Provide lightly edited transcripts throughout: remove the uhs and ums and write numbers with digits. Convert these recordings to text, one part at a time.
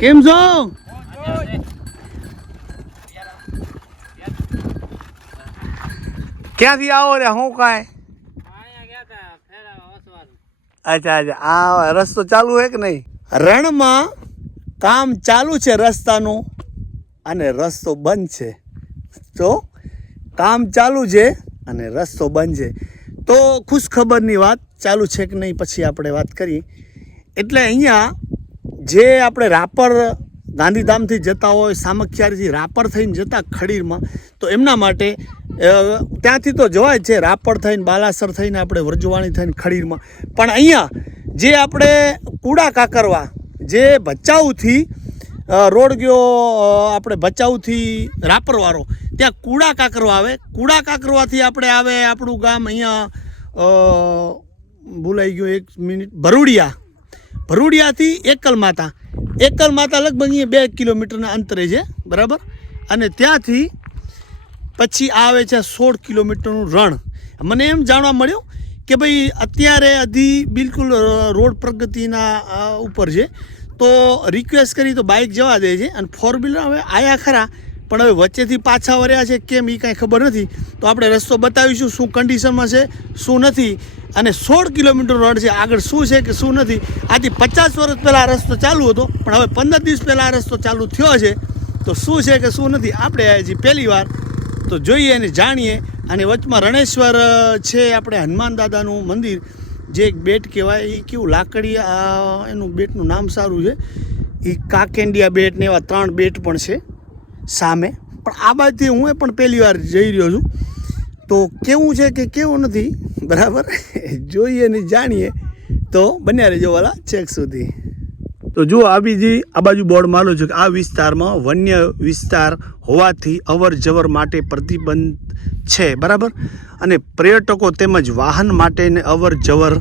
કેમ છો? ક્યાંથી આવો રે? હું કાંઈ અચ્છા અચ્છા, આ રસ્તો ચાલુ હે કે નહીં? રણમાં કામ ચાલુ છે રસ્તાનું અને રસ્તો બંધ છે. તો કામ ચાલુ છે અને રસ્તો બંધ છે. તો ખુશખબરની વાત ચાલુ છે કે નહીં પછી આપણે વાત કરીએ. એટલે અહીંયા જે આપણે રાપર ગાંધીધામથી જતા હોય, સામખિયારીથી રાપર થઈને જતા ખડીરમાં, તો એમના માટે ત્યાંથી તો જવાય છે, રાપર થઈને બાલાસર થઈને આપણે વ્રજવાણી થઈને ખડીરમાં. પણ અહીંયા જે આપણે કુડા કાકરવા, જે ભચાઉથી રોડ ગયો આપણે ભચાઉથી રાપરવાળો, ત્યાં કુડા કાકરવા આવે. કુડા કાકરવાથી આપણે આવે આપણું ગામ અહીંયા ભૂલાઈ ગયું, 1 મિનિટ, ભરૂડિયા. ભરૂડિયાથી એકલ માતા લગભગ અહીંયા 2 કિલોમીટરના અંતરે છે, બરાબર. અને ત્યાંથી પછી આવે છે 16 કિલોમીટરનું રણ. મને એમ જાણવા મળ્યું કે ભાઈ અત્યારે હજી બિલકુલ રોડ પ્રગતિના ઉપર છે, તો રિક્વેસ્ટ કરી તો બાઇક જવા દે છે. અને 4 વ્હીલર હવે આયા ખરા, પણ હવે વચ્ચેથી પાછા વર્યા છે કેમ એ કાંઈ ખબર નથી. તો આપણે રસ્તો બતાવીશું શું કન્ડિશનમાં છે, શું નથી. અને 16 કિલોમીટર રોડ છે, આગળ શું છે કે શું નથી. આથી 50 વર્ષ પહેલાં આ રસ્તો ચાલુ હતો, પણ હવે 15 દિવસ પહેલાં આ રસ્તો ચાલુ થયો છે. તો શું છે કે શું નથી આપણે આવ્યા છીએ પહેલી વાર, તો જોઈએ અને જાણીએ. અને વચમાં રણેશ્વર છે, આપણે હનુમાન દાદાનું મંદિર, જે એક બેટ કહેવાય. એ કેવું લાકડી, એનું બેટનું નામ સારું છે, એ કાકેન્ડિયા બેટ ને એવા 3 બેટ પણ છે સામે. પણ આ બાજુથી હું પણ પહેલી વાર જઈ રહ્યો છું, તો કેવું છે કે કેવું નથી, બરાબર જોઈએ ને જાણીએ. તો બન્યા રહેજો વાલા છેક સુધી. તો જુઓ આ બાજુ બોર્ડ મારેલું છે કે આ વિસ્તારમાં વન્ય વિસ્તાર હોવાથી અવર જવર માટે પ્રતિબંધ છે, બરાબર. અને પર્યટકો તેમજ વાહન માટેને અવર જવર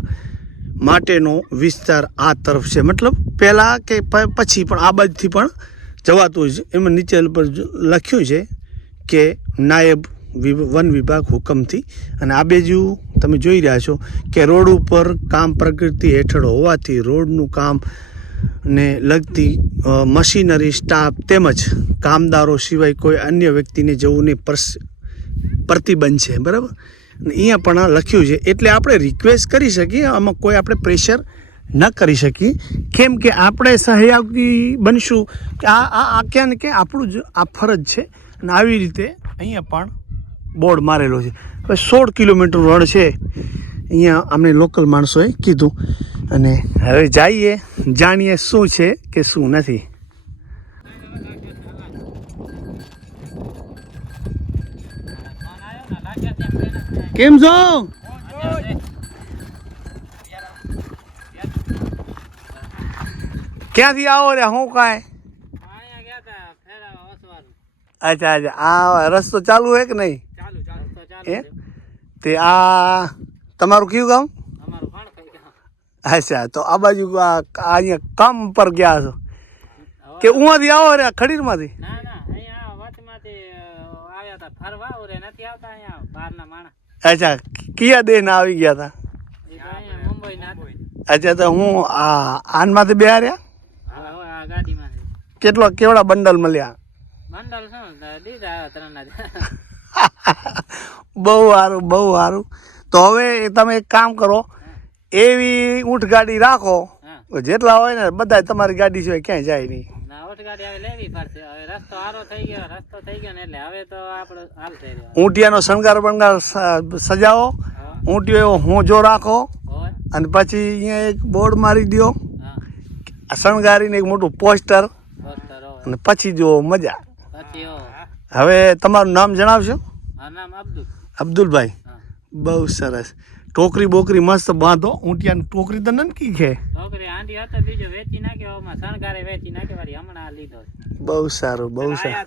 માટેનો વિસ્તાર આ તરફ છે. મતલબ પહેલાં કે પછી પણ આ બાજુથી પણ જવાતું હોય છે. એમાં નીચે પર લખ્યું છે કે નાયબ વન વિભાગ હુકમથી. અને આ બાજુ તમે જોઈ રહ્યા છો કે રોડ ઉપર કામ પ્રકૃતિ હેઠળ હોવાથી રોડનું કામ ને લગતી મશીનરી, સ્ટાફ તેમજ કામદારો સિવાય કોઈ અન્ય વ્યક્તિને જવું પ્રતિબંધ છે, બરાબર. અહીંયા પણ લખ્યું છે, એટલે આપણે રિક્વેસ્ટ કરી શકીએ, આમાં કોઈ આપણે પ્રેશર ન કરી શકીએ, કેમ કે આપણે સહયોગી બનશું કે આ ક્યાં ને કે આપણું જ આ ફરજ છે. અને આવી રીતે અહીંયા પણ બોર્ડ મારેલો છે. હવે 16 કિલોમીટર રોડ છે અહીંયા અમને લોકલ માણસોએ કીધું. અને હવે જઈએ જાણીએ શું છે કે શું નથી. કેમ છો? ક્યાંથી આવો રે? હું કાંઈ અચ્છા અચ્છા, આ રસ્તો ચાલુ હે કે નહીં? તે આ તમારું કયું ગામ? અચ્છા, તો આ બાજુ અહીંયા કામ પર ગયા છો કે ઉમાંથી આવો રે? ખડીરમાંથી? અચ્છા, કયા દેશ આવી ગયા હતા? અચ્છા, તો હું આનમાંથી બે રહ્યા. કેવડા બંડલ મળ્યા? બહુ સારું, બહુ સારું. તો હવે તમે એક કામ કરો, એવી ઊંટ ગાડી રાખો, જેટલા હોય ને બધા તમારી ગાડી સિવાય ક્યાંય જાય નહીં. ઊંટિયાનો શણગાર બંગાર સજાવો, ઊંટિયો હોજો રાખો, અને પછી અહીંયા એક બોર્ડ મારી દો શણગારીને, એક મોટું પોસ્ટર, અને પછી જો મજા. હવે તમારું નામ જણાવશો? અબ્દુલભાઈ. બહુ સરસ. ટોકરી બોકરી મસ્ત બાંધો. ઊંટિયાની ટોકરી તો નનકી છે. બહુ સારું, બહુ સારું,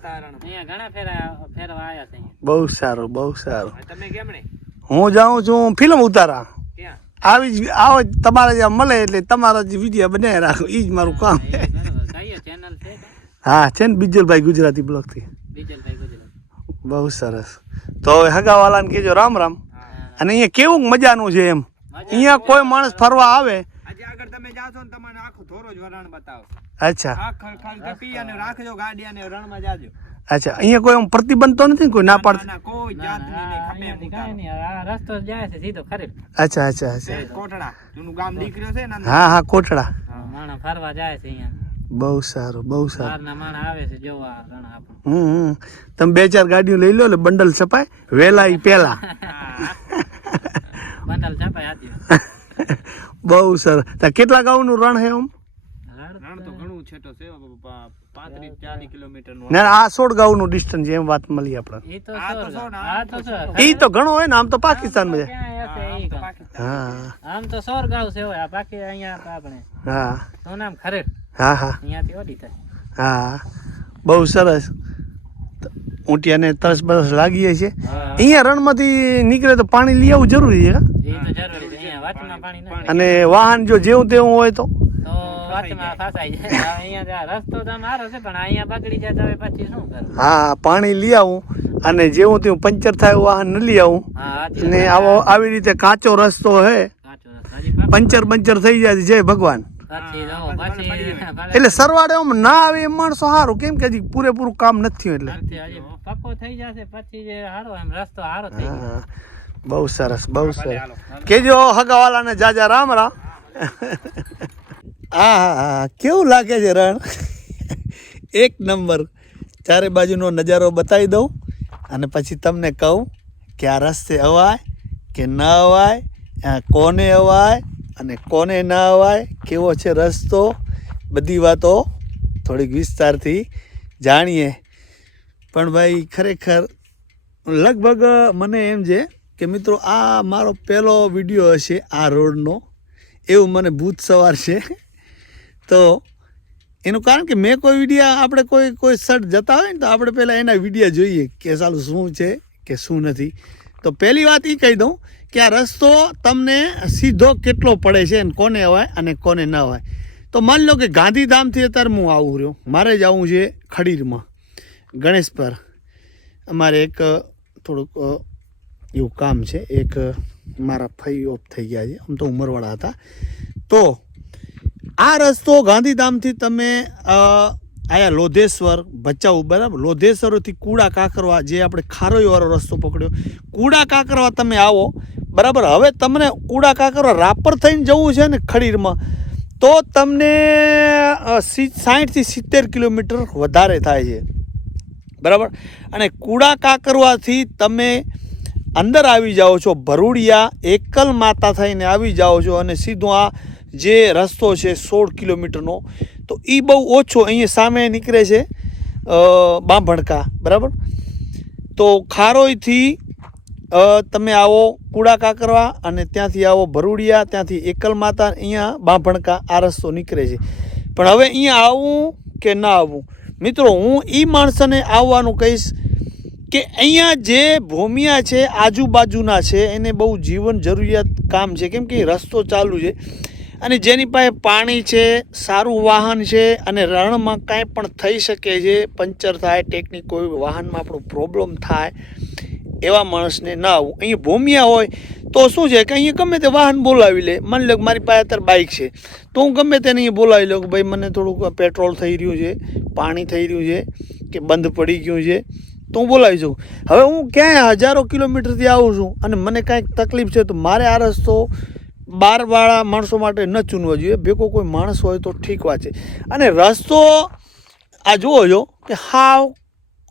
બહુ સારું, બહુ સારું. હું જાઉં છું ફિલ્મ ઉતારા. આવી જ આવો તમારે જ્યાં મળે એટલે તમારા જે વિડીયો બનાવી રાખો, એ જ મારું કામ. હા છે ને, બીજલભાઈ ગુજરાતી બ્લોગથી. બહુ સરસ. તો હવે હગાવાલાને કહેજો રામ રામ. અને અહીંયા કેવું મજાનું છે એમ, અહીંયા કોઈ માણસ ફરવા આવે તમે જાશો ને તમને આખું થોરો જ રણ બતાવશે. અચ્છા ખાલી પી અને રાખજો ગાડી અને રણમાં જાજો. અચ્છા, અહીંયા કોઈ આમ પ્રતિબંધ તો નથી ને, કોઈ ના પાડતું? ના, કોઈ જાતની નહીં, ખપે એમ કાંઈ નહીં, આ રસ્તો જાય છે સીધો ખરે. અચ્છા અચ્છા અચ્છા. કોટડા જૂનું ગામ નીકળ્યો છે ને. હા હા, કોટડા. માણસ ફરવા જાય છે અહીંયા, બહુ સારું બહુ સારું. બહારના માણસ આવે છે જોવા રણ આપણું. તમે 2-4 ગાડીઓ લઈ લો એટલે બંડલ છપાય વેલા ઈ પેલા. બંડલ છપાય આથી. બહુ સરસ. તો કેટલા ગાઉનું રણ હે આમ? રણ તો ઘણું છેટો છે, 35-40 કિલોમીટરનું. ના, આ 16 ગાઉનું ડિસ્ટન્સ છે, એમ વાત મળી આપણે. એ તો આ તો સોર સો ને, ગામ. આ તો સોર. ઈ તો ઘણો હોય ને, આમ તો પાકિસ્તાનમાં છે. ક્યાંય હશે ઈ ગામ. પાકિસ્તાન. હા આમ તો સોર ગાવ છે હોય, આ બાકી અહીંયા તો આપણે હા તો નામ ખરે હા હા અહીંયાથી ઓડી થાય. હા, બહુ સરસ. ઊંટિયાને તરસ બરસ લાગી છે. હા, અહીંયા રણમાંથી નીકળે તો પાણી લઈ આવવું જરૂરી છે. એ તો જરૂરી છે. અહીંયા વાતમાં પાણી નથી અને વાહન જો જેવું તેવું હોય તો તો વાતમાં ફસાઈ જાય. હવે અહીંયા તો આ રસ્તો તો મારો છે પણ અહીંયા બગડી જાય તો હવે પછી શું કરવું? હા, પાણી લઈ આવું અને જેવું તેવું પંચર થાય એવું વાહન ન લઈ આવું. હા, હાથી ને આવી રીતે કાચો રસ્તો હે, કાચો રસ્તો. હજી પાછું પંચર થઈ જાય જય ભગવાન. પછી જો પછી ભલે એટલે સરવાળે આમ ના આવે એમ માણસો સારું, કેમ કે હજી પૂરેપૂરું કામ નથી થયું એટલે. ઘરથી હજી પક્કો થઈ જશે પછી જે હારો એમ રસ્તો હારો થઈ ગયો. હા, બહુ સરસ બહુ સરસ. કેજો હગાવાલાને જાજા રામ રામ. હા, કેવું લાગે છે રણ? એક નંબર. ચારે બાજુનો નજારો બતાવી દઉં અને પછી તમને કહું કે આ રસ્તે અવાય કે ન અવાય, કોને અવાય અને કોને ના અવાય, કેવો છે રસ્તો, બધી વાતો થોડીક વિસ્તારથી જાણીએ. પણ ભાઈ ખરેખર લગભગ મને એમ છે કે મિત્રો આ મારો પહેલો વિડીયો હશે આ રોડનો, એવું મને ભૂત સવાર છે. તો એનું કારણ કે મેં કોઈ વિડીયો આપણે કોઈ સટ જતા હોય ને તો આપણે પહેલાં એના વિડીયો જોઈએ કે ચાલું શું છે કે શું નથી. તો પહેલી વાત એ કહી દઉં કે આ રસ્તો તમને સીધો કેટલો પડે છે અને કોને અવાય અને કોને ન અવાય. તો માની લો કે ગાંધીધામથી અત્યારે હું આવું રહ્યો, મારે જવું છે ખડીરમાં ગણેશ પર. અમારે એક થોડુંક એવું કામ છે, એક મારા ફઈ ઓફ થઈ ગયા છે, આમ તો ઉંમરવાળા હતા. તો આ રસ્તો ગાંધીધામથી તમે આયા લોધેશ્વર ભચાઉ, બરાબર, લોધેશ્વરથી કુડા કાકરવા, જે આપણે ખારોઈવાળો રસ્તો પકડ્યો, કુડા કાકરવા તમે આવો, બરાબર. હવે તમને કુડા કાકરવા રાપર થઈને જવું છે ને ખડીરમાં, તો તમને 60 થી 70 કિલોમીટર વધારે થાય છે, બરાબર. અને કુડા કાકરવાથી તમે અંદર આવી જાઓ છો ભરૂડિયા, એકલ માતા થઈને આવી જાઓ છો અને સીધો આ જે રસ્તો છે 16 કિલોમીટરનો, તો એ બહુ ઓછો. અહીંયા સામે નીકળે છે બાંભણકા, બરાબર. તો ખારોઈથી તમે આવો કુડા કાકરવા અને ત્યાંથી આવો ભરૂડિયા, ત્યાંથી એકલ માતા, અહીંયા બાંભણકા આ રસ્તો નીકળે છે. પણ હવે અહીંયા આવવું કે ના આવવું, મિત્રો હું એ માણસોને આવવાનું કહીશ કે અહીંયા જે ભૂમિયા છે આજુબાજુના છે એને બહુ જીવન જરૂરિયાત કામ છે, કેમ કે રસ્તો ચાલુ છે અને જેની પાસે પાણી છે, સારું વાહન છે અને રણમાં કાંઈ પણ થઈ શકે છે, પંચર થાય, ટેકનિક કોઈ વાહનમાં આપણો પ્રોબ્લેમ થાય, એવા માણસને ના આવવું. અહીંયા ભૂમિયા હોય તો શું છે કે અહીંયા ગમે તે વાહન બોલાવી લે. માની લો કે મારી પાસે અત્યારે બાઇક છે તો હું ગમે તેને અહીંયા બોલાવી લઉં કે ભાઈ મને થોડુંક પેટ્રોલ થઈ રહ્યું છે, પાણી થઈ રહ્યું છે કે બંધ પડી ગયું છે, તો હું બોલાવી જાઉં. હવે હું ક્યાંય હજારો કિલોમીટરથી આવું છું અને મને કાંઈક તકલીફ છે તો મારે આ રસ્તો બહારવાળા માણસો માટે ન ચૂનવો જોઈએ. ભેગો કોઈ માણસ હોય તો ઠીક વાત છે. અને રસ્તો આ જુઓ છો કે હાવ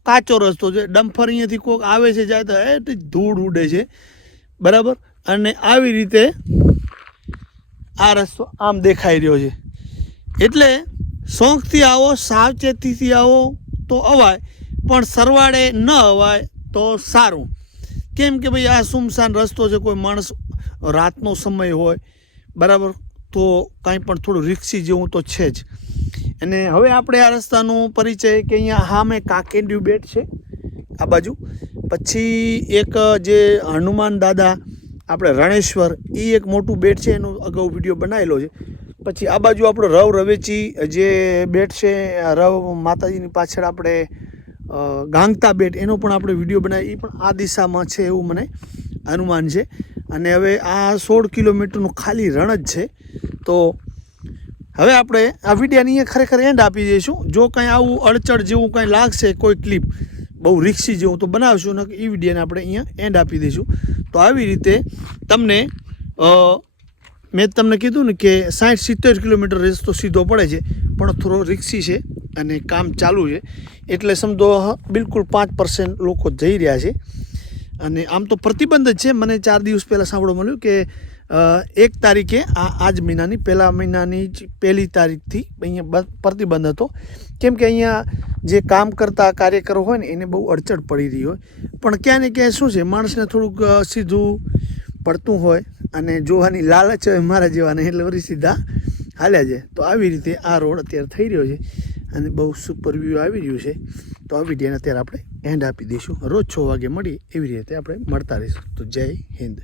કાચો રસ્તો છે, ડમ્ફર અહીંયાથી કોઈક આવે છે જાય તો એ ધૂળ ઉડે છે, બરાબર. અને આવી રીતે આ રસ્તો આમ દેખાઈ રહ્યો છે. એટલે શોખથી આવો, સાવચેતીથી આવો તો અવાય, પણ સરવાળે ન અવાય તો સારું. કેમ કે ભાઈ આ સુમસાન રસ્તો છે, કોઈ માણસ રાતનો સમય હોય, બરાબર, તો કાંઈ પણ થોડું રિક્સી જેવું તો છે જ. અને હવે આપણે આ રસ્તાનો પરિચય કે અહીંયા સામે કાકેન્ડ્યુ બેટ છે આ બાજુ, પછી એક જે હનુમાન દાદા આપણે રણેશ્વર, એ એક મોટું બેટ છે, એનો અગાઉ વિડીયો બનાવેલો છે. પછી આ બાજુ આપણો રવ રવેચી જે બેટ છે, રવ માતાજીની પાછળ આપણે ગાંગતા બેટ, એનો પણ આપણે વિડીયો બનાવી, એ પણ આ દિશામાં છે એવું મને અનુમાન છે. અને હવે આ 16 કિલોમીટરનું ખાલી રણ જ છે. તો હવે આપણે આ વિડીયોની અહીંયા ખરેખર એન્ડ આપી દઈશું. જો કંઈ આવું અડચણ જેવું કંઈ લાગશે કોઈ ક્લિપ બહુ રિક્સી જેવું તો બનાવશું ને એ વિડીયોને આપણે અહીંયા એન્ડ આપી દઈશું. તો આવી રીતે તમને મેં તમને કીધું ને કે 60-70 કિલોમીટર રસ્તો સીધો પડે છે પણ થોડો રિક્સી છે અને કામ ચાલુ છે એટલે સમજો બિલકુલ 5% લોકો જઈ રહ્યા છે. અને આમ તો પ્રતિબંધ જ છે. મને 4 દિવસ પહેલાં સાંભળવા મળ્યું કે 1 તારીખે આ જ મહિનાની પહેલા મહિનાની 1 તારીખથી અહીંયા પ્રતિબંધ હતો. કેમ કે અહીંયા જે કામ કરતા કાર્યકરો હોય ને એને બહુ અડચણ પડી રહી હોય. પણ ક્યાં ને ક્યાંય શું છે માણસને થોડુંક સીધું પડતું હોય અને જોવાની લાલચ હોય મારા જેવાને એટલે વળી સીધા હાલ્યા છે. તો આવી રીતે આ રોડ અત્યારે થઈ રહ્યો છે અને બહુ સુપર વ્યૂ આવી રહ્યું છે. તો આ વિડીયોને અત્યારે આપણે એન્ડ આપી દઈશું. રોજ 6 વાગે મળીએ એવી રીતે આપણે મળતા રહીશું. તો જય હિન્દ.